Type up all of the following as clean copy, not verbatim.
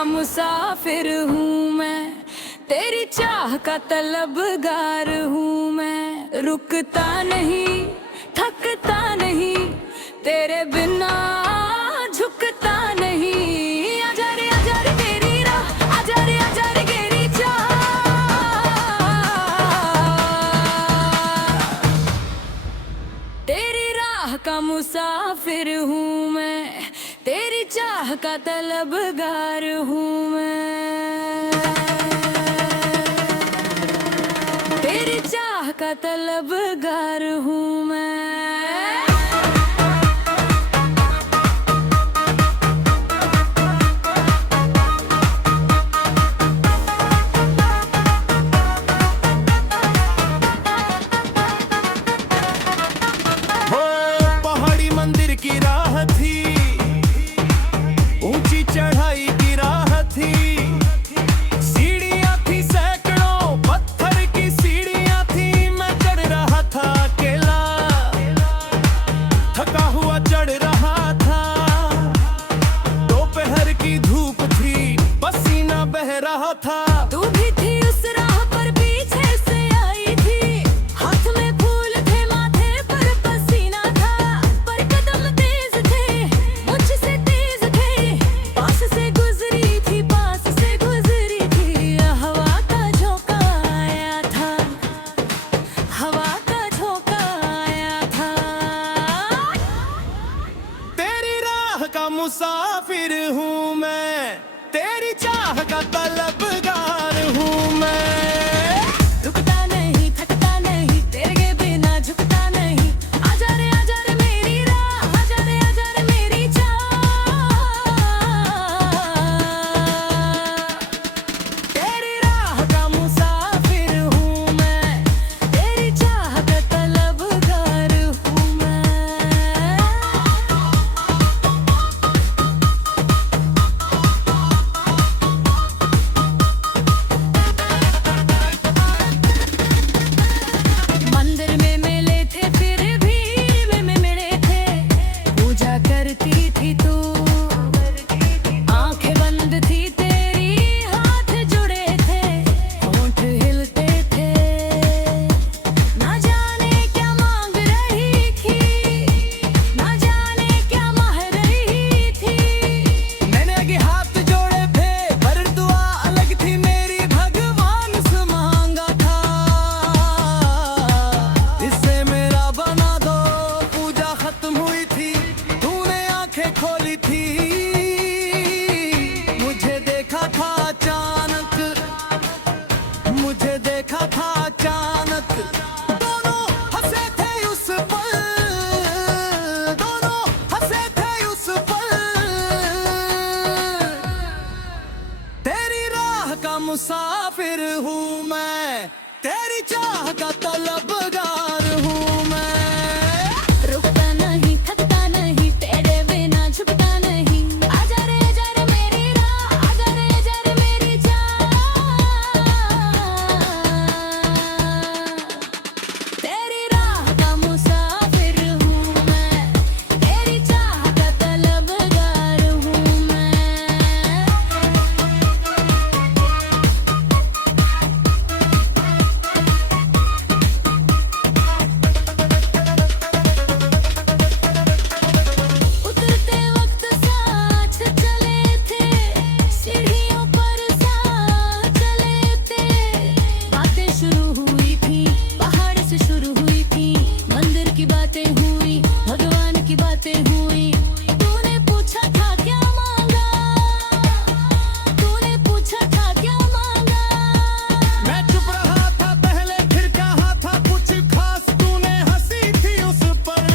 का मुसाफिर हूँ मैं, तेरी चाह का तलबगार हूँ मैं। रुकता नहीं, थकता नहीं, तेरे बिना झुकता नहीं। आजा रे मेरी राह, आजा रे मेरी चाह। तेरी राह का मुसाफिर हूँ मैं, तेरी चाह का तलबगार हूँ मैं। तेरी चाह का तलबगार हूँ मैं। पहाड़ी मंदिर की राह थी, ऊंची चढ़ाई की राह थी, सीढ़ियां थी सैकड़ों, पत्थर की सीढ़ियां थी। मैं चढ़ रहा था अकेला, थका हुआ चढ़ रहा था। दोपहर की धूप थी, पसीना बह रहा था। तू भी थी उस राह पर, पीछे से आई थी, हाथ में फूल थे, माथे पर पसीना था। पर कदम तेज थे, मुझसे तेज थे, पास से गुजरी थी, पास से गुजरी थी। हवा का झोंका आया था, हवा का झोंका आया था। तेरी राह का मुसाफिर हूँ मैं, तेरी चाह का तलबगार हूँ मैं। रुकता नहीं, थकता नहीं, तेरे बिना झुकता नहीं। आजा रे मेरी राह, आजा रे मेरी चाह। तेरी राह का मुसाफिर हूँ मैं, तेरी चाह का तलबगार हूँ मैं। मंदिर में मिले थे, फिर भीड़ में मिले थे, पूजा करती थी तू। आंखें बंद थी तेरी, हाथ जुड़े थे, होंठ हिलते थे। ना जाने क्या मांग रही थी, ना जाने क्या माह रही थी। मैंने आगे हाथ जोड़े थे, पर दुआ अलग थी मेरी। भगवान से मांगा था, इससे मेरा बना दो। पूजा खत्म हुई थी, तूने आंखें खोली थी, मुझे देखा था अचानक, मुझे देखा था अचानक। दोनों हंसे थे उस पल, दोनों हंसे थे उस पल। तेरी राह का मुसाफिर हूँ मैं, तेरी चाह का तलबगार हूँ मैं। रुकता नहीं, थकता नहीं, तेरे बिना झुकता नहीं। आजा रे मेरी राह, आजा रे मेरी चाह। तेरी राह का मुसाफिर हूँ मैं, तेरी चाह का तलबगार हूँ मैं। उतरते वक्त साथ चले थे, सीढ़ियों पर साथ चले थे। बातें शुरू हुई थी, पहाड़ से शुरू हुई थी, मंदिर की बातें हुई, भगवान की बातें हुई। तूने पूछा था क्या मांगा, तूने पूछा था क्या मांगा। मैं चुप रहा था पहले, फिर कहा था कुछ खास। तूने हंसी थी उस पर,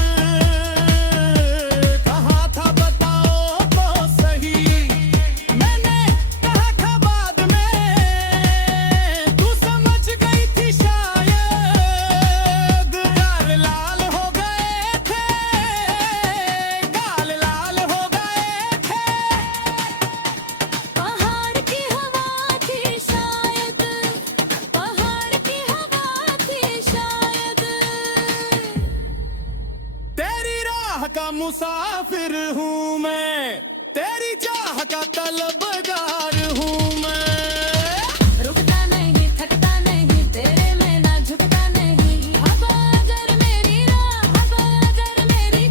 कहा था बताओ तो सही। मैंने कहा था बाद में, तू समझ गई थी शायद। गाल लाल हो गए थे, गाल लाल हो गए थे। पहाड़ की हवा थी शायद, पहाड़ की हवा थी शायद। तेरी राह का मुसाफिर हूँ मैं, तेरी चाह का तलबगार हूँ मैं। रुकता नहीं थकता नहीं तेरे में ना झुकता नहीं हवा अगर मेरी राह हवा अगर मेरी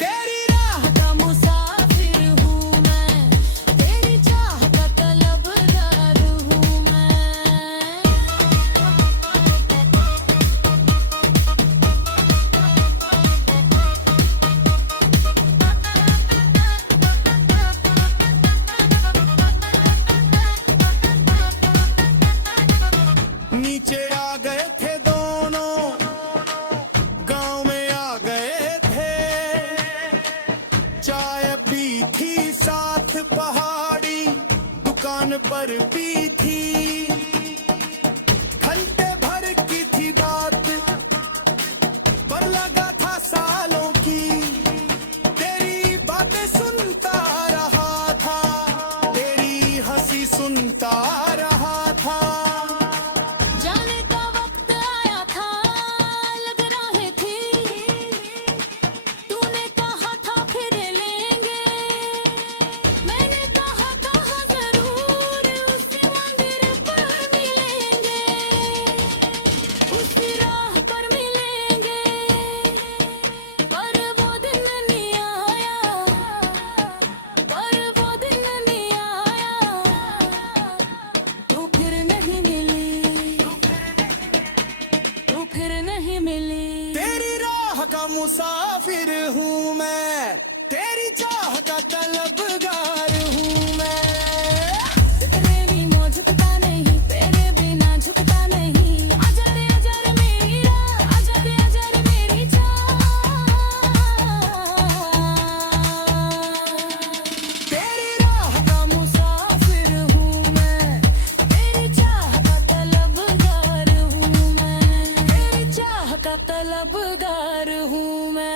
तेरी राह का मुसाफिर हूँ मैं तेरी चाह का तलबगार हूँ मैं। नीचे आ गए थे दोनों, गांव में आ गए थे। चाय पी थी साथ पहाड़ी, दुकान पर पी थी। घंटे भर की थी बात, पर लगा था सालों की। तेरी बातें सुनता रहा था, तेरी हंसी सुनता रहा था। जाने का वक्त आया था लग राहें थी तूने कहा था फिर लेंगे मैंने कहा था हाँ जरूर उसी मंदिर पर मिलेंगे उसी राह पर मिलेंगे पर वो दिन नहीं आया पर वो दिन नहीं आया तू फिर नहीं मिली तू फिर नहीं मिली। तेरी राह का मुसाफिर हूँ मैं, तेरी चाह का तलबगार हूँ मैं। तेरे भी मोह झुकता नहीं तेरे बिना झुकता नहीं आजा रे मेरी राह आजा रे मेरी तेरी राह का मुसाफिर हूँ मैं तेरी चाह का तलबगार हूँ मैं तेरी चाह का तलबगार हूँ मैं।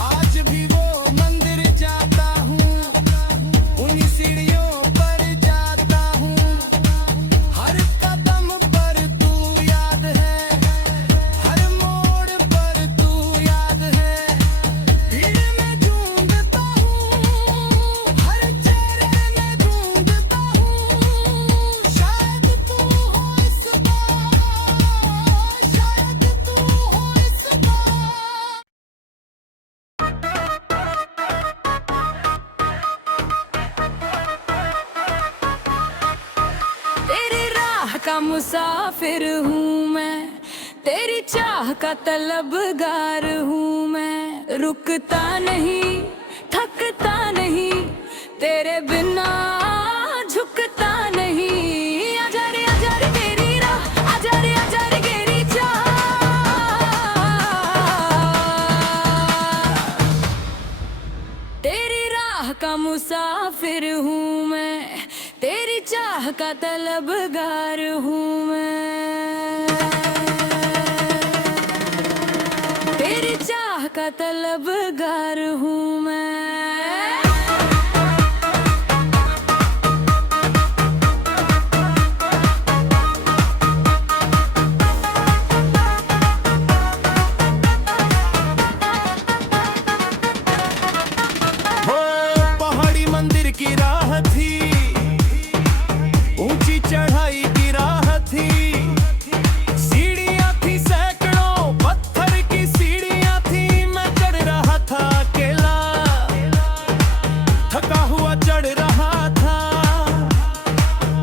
आज भी वो मंदिर जाता हूँ, उन्हीं सीढ़ियों पर जाता हूँ। हर कदम पर तू याद है, हर मोड़ पर तू याद है। भीड़ में ढूंढता हूँ, हर चेहरे में ढूंढता हूँ। शायद तू हो इस बार, शायद तू हो इस बार। तेरी राह का मुसाफिर हूँ मैं तेरी चाह का तलबगार हूँ मैं। रुकता नहीं थकता नहीं तेरे बिना झुकता नहीं आजा रे मेरी राह आजा रे मेरी चाह। तेरी राह का मुसाफिर हूँ मैं तेरी चाह का तलबगार हूँ मैं तेरी चाह का तलबगार हूँ मैं। वो पहाड़ी मंदिर की राह थी, ऊंची चढ़ाई की राह थी। सीढ़ियां थी सैकड़ों, पत्थर की सीढ़ियां थी। मैं चढ़ रहा था अकेला, थका हुआ चढ़ रहा था।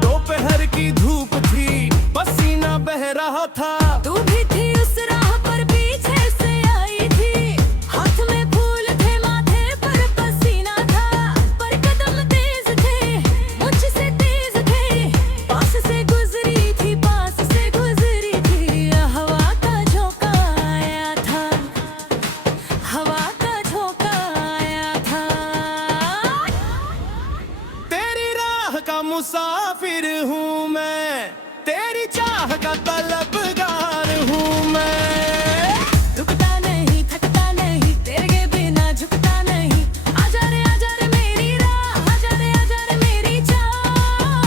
दोपहर की धूप थी, पसीना बह रहा था। तू भी थी उस राह पर पीछे से आई थी हाथ में फूल थे माथे पर पसीना था पर कदम तेज थे मुझसे तेज थे पास से गुजरी थी हवा का झोंका आया था हवा का झोंका आया था। तेरी राह का मुसाफिर हूँ मैं, तेरी चाह का तलबगार हूँ मैं। रुकता नहीं थकता नहीं तेरे बिना झुकता नहीं आजा रे मेरी राह आजा रे मेरी चाह।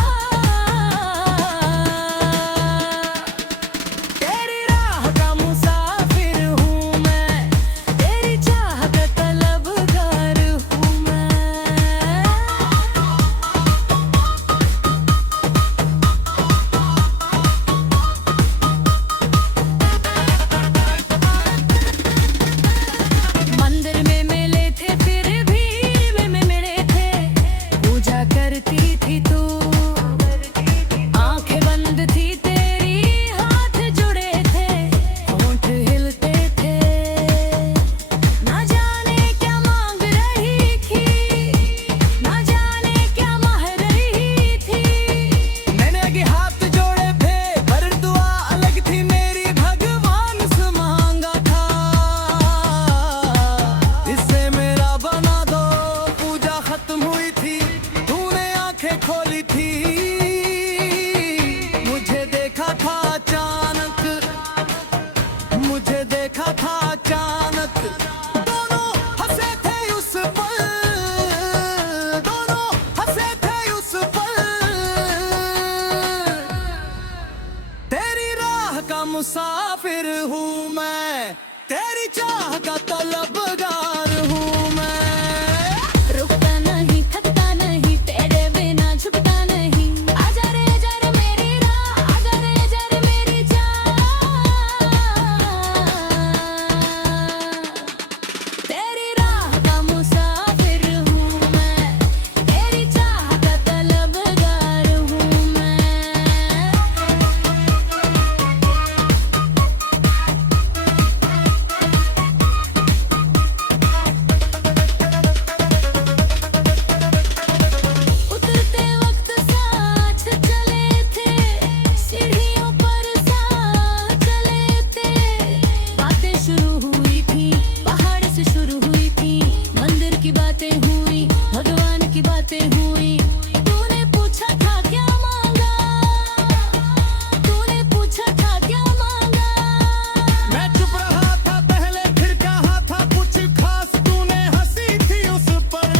का तलबगार हूँ मैं। रुकता नहीं थकता नहीं तेरे बिना झुकता नहीं आजा रे मेरी राह आजा रे मेरी जान तेरी राह का मुसाफिर हूँ मैं तेरी चाह का तलबगार हूँ मैं उतरते वक्त साथ चले थे सीढ़ियों पर साथ चले थे बातें शुरू हुई थी पहाड़ से शुरू हुई थी मंदिर की बातें हुई भगवान की बातें हुई तूने पूछा था क्या मांगा तूने पूछा था क्या मांगा मैं चुप रहा था पहले फिर कहा था कुछ खास तूने हंसी थी उस पर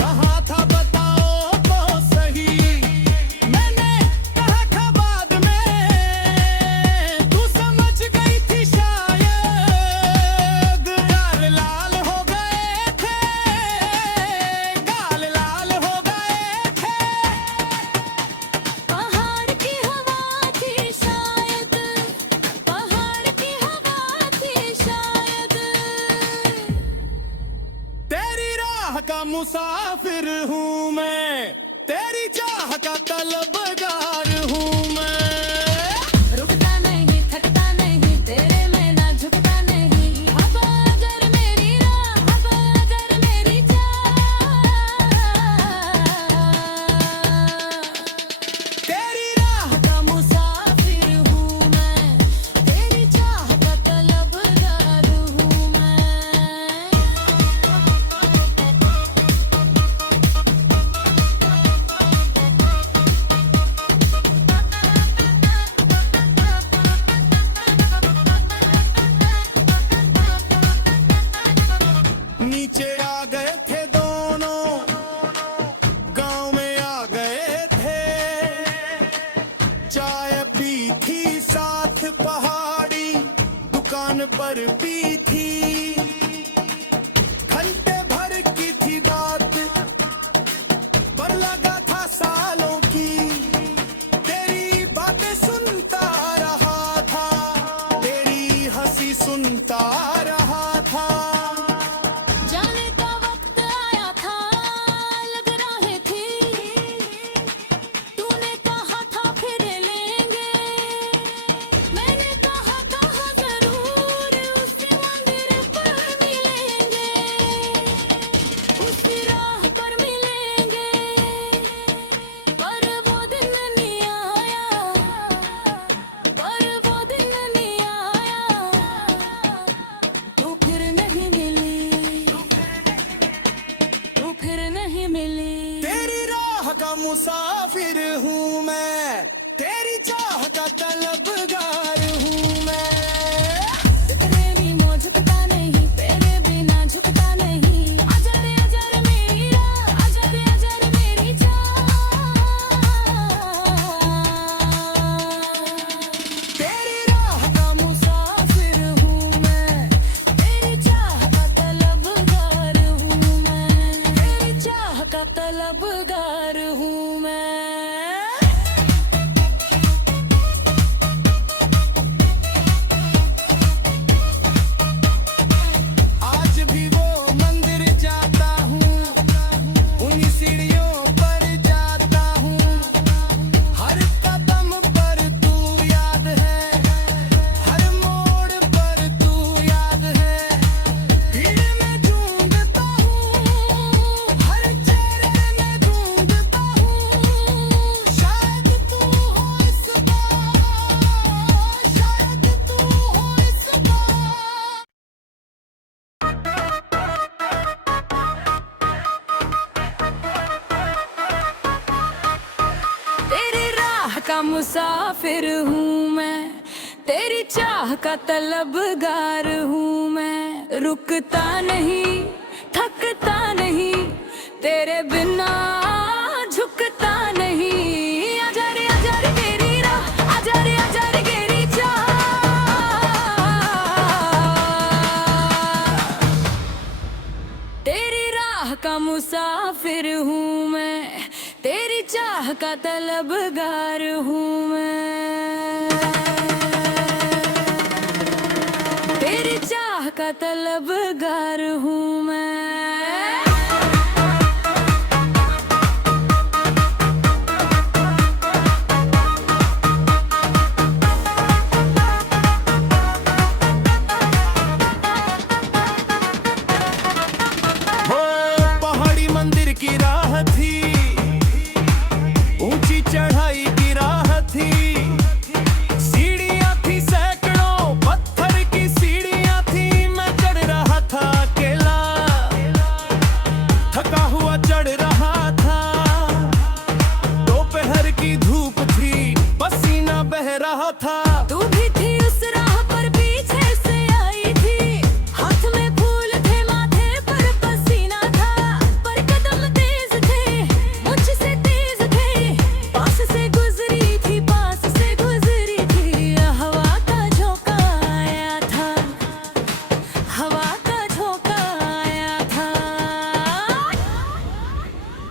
कहा था बताओ तो सही मैंने कहा था बाद में तू समझ गई थी शायद गाल लाल हो गए थे गाल लाल हो गए थे पहाड़ की हवा थी शायद पहाड़ की हवा थी शायद तेरी राह का मुसाफिर हूँ मैं तेरी चाह का तलबगार हूँ मैं। रुकता नहीं थकता नहीं तेरे में ना झुकता नहीं हवा अगर मेरी राह हवा अगर मेरी जान तेरी राह का मुसाफिर हूँ मैं तेरी चाह का तलबगार हूँ मैं नीचे आ गए थे दोनों गांव में आ गए थे चाय पी थी साथ पहाड़ी दुकान पर पी थी घंटे भर की थी बात पर लगा था सालों की तेरी बातें सुनता रहा था तेरी हंसी सुनता रहा था जाने का वक्त आया था लग रहे थी तूने कहा था फिर लेंगे मैंने कहा था जरूर उसी मंदिर पर मिलेंगे उसी राह पर मिलेंगे पर वो दिन नहीं आया पर वो दिन नहीं आया तू फिर नहीं मिली तू फिर नहीं मिली तेरी राह का मुसाफिर हूँ मैं तेरी चाह का तलबगार हूँ मैं। तेरे भी मोह झुकता नहीं तेरे बिना झुकता नहीं आजा रे मेरी राह आजा रे मेरी जान तेरी राह का मुसाफिर हूँ मैं तेरी चाह का तलबगार हूँ मैं तेरी चाह का तलबगार हूँ मैं आज भी वो मंदिर जाता हूँ उन्हीं सीढ़ियों पर जाता हूँ हर कदम पर तू याद है हर मोड़ पर तू याद है भीड़ में ढूंढता हूँ हर चेहरे में ढूंढता हूँ शायद तू हो इस बार शायद तू हो इस बार तेरी राह का मुसाफिर हूँ मैं तेरी चाह का तलबगार हूँ मैं रुकता नहीं थकता नहीं तेरे बिना झुकता नहीं आजा रे मेरी राह आजा रे मेरी चाह का मुसाफिर हूँ मैं, तेरी चाह का तलबगार हूँ मैं, तेरी चाह का तलबगार हूँ मैं। की राह थी, ऊंची चढ़ाई की राह थी, सीढ़ियां थी सैकड़ों, पत्थर की सीढ़ियां थी, मैं चढ़ रहा था अकेला, थका हुआ चढ़ रहा था, दोपहर की धूप थी, पसीना बह रहा था। तू भी थी उस राह पर, पीछे से आई थी, हाथ में फूल थे, माथे पर पसीना था, पर कदम तेज थे, मुझसे तेज थे, पास से गुजरी थी, पास से गुजरी थी, हवा का झोंका आया था, हवा का झोंका आया था।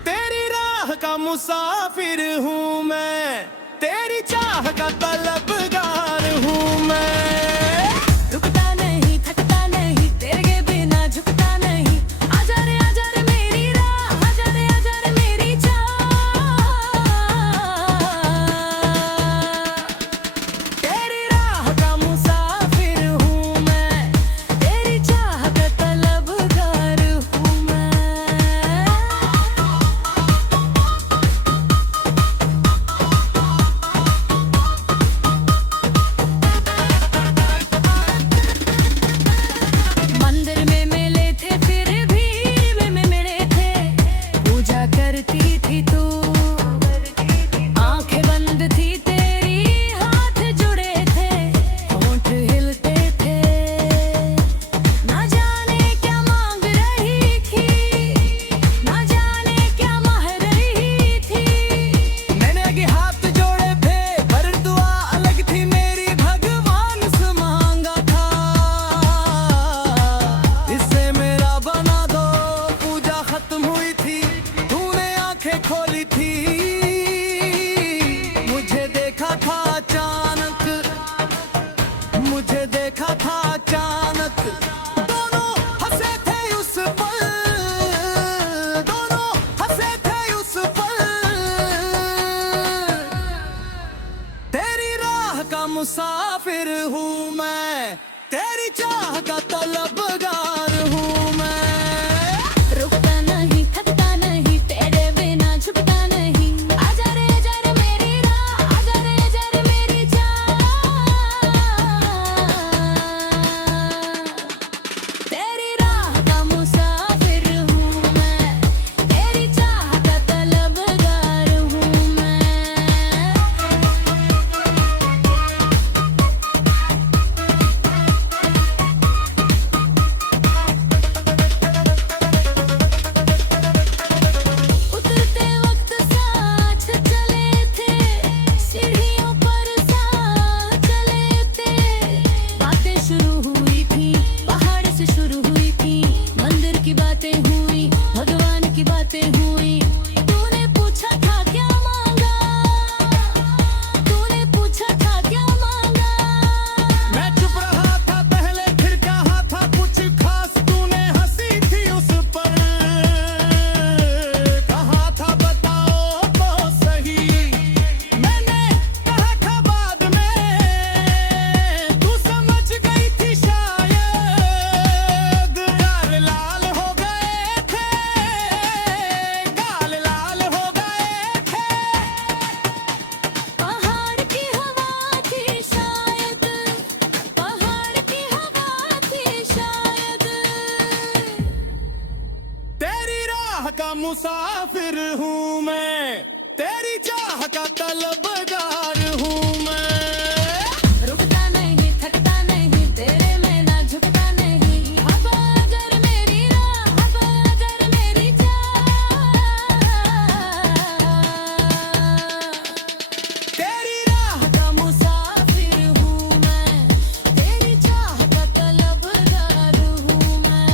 तेरी राह का मुसाफिर हूँ मैं, तेरी चाह का तलबगार हूँ मैं। रुकता नहीं, थकता नहीं, तेरे बिना झुकता नहीं, आजा रे मेरी राह, आजा रे मेरी चाह। तेरी राह का मुसाफिर हूँ मैं, तेरी चाह का तलबगार हूँ मैं। मंदिर में मिले थे, फिर भीड़ में मिले थे, पूजा करती थी तू, आंखें बंद थी तेरी, हाथ जुड़े थे, होंठ हिलते थे, ना जाने क्या मांग रही थी, ना जाने क्या माह रही थी। मैंने आगे हाथ जोड़े थे, पर दुआ अलग थी मेरी, भगवान से मांगा था, इससे मेरा बना दो। पूजा खत्म हुई थी, तूने आंखें खोली थी, मुझे देखा था अचानक, मुझे देखा था अचानक, दोनों हंसे थे उस पल, दोनों हंसे थे उस पल। तेरी राह का मुसाफिर हूँ मैं, तेरी चाह का तलबगार हूँ मैं। रुकता नहीं, थकता नहीं, तेरे बिना झुकता नहीं, आजा रे मेरी राह, आजा रे मेरी चाह। तेरी राह का मुसाफिर हूँ मैं, तेरी चाह का तलबगार हूँ मैं। उतरते वक्त साथ चले थे, सीढ़ियों पर साथ चले थे, बातें शुरू हुई थी, पहाड़ से शुरू हुई थी, मंदिर की बातें हुई, भगवान की बातें हुई, तूने पूछा था क्या मांगा, तूने पूछा था क्या मांगा। मैं चुप रहा था पहले, फिर कहा था कुछ खास, तूने हंसी थी उस पर, कहा था बताओ तो सही, मैंने कहा था बाद में, तू समझ गई थी शायद, गाल लाल हो गए थे, गाल लाल हो गए थे। पहाड़ की हवा थी शायद, पहाड़ की हवा थी शायद। तेरी राह का मुसाफिर हूँ मैं, तेरी चाह का तलबगार हूँ मैं। रुकता नहीं, थकता नहीं, तेरे में ना झुकता नहीं, हवा अगर मेरी राह, हवा अगर मेरी चाह। तेरी राह का मुसाफिर हूँ मैं, तेरी चाह का तलबगार हूँ मैं।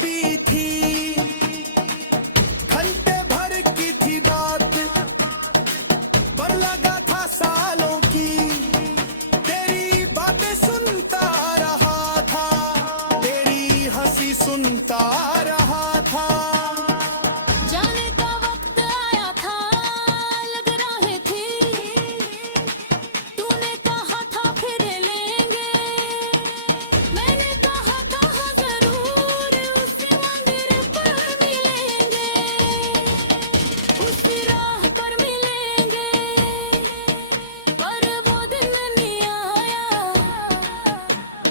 पी थी, घंटे भर की थी बात, पर लगा था सालों की। तेरी बातें सुनता रहा था, तेरी हंसी सुनता रहा था। जाने का वक्त आया था, लग राहें थी, तूने कहा था फिर लेंगे, मैंने कहा था हाँ जरूर, उसी मंदिर पर मिलेंगे, उसी राह पर मिलेंगे। पर वो दिन नहीं आया,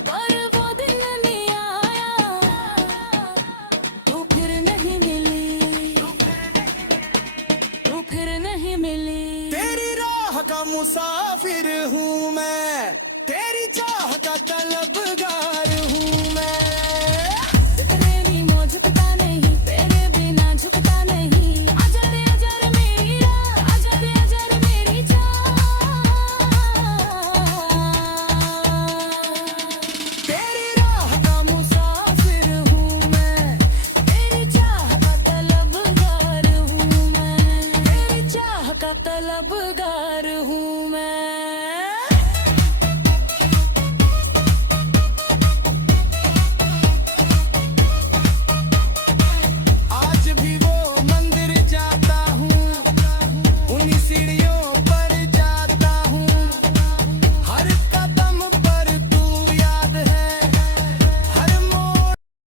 पर वो दिन नहीं आया, तू फिर नहीं मिली, तू फिर नहीं मिली। तेरी राह का मुसाफिर हूँ मैं, तेरी चाह का तलबगार हूँ मैं।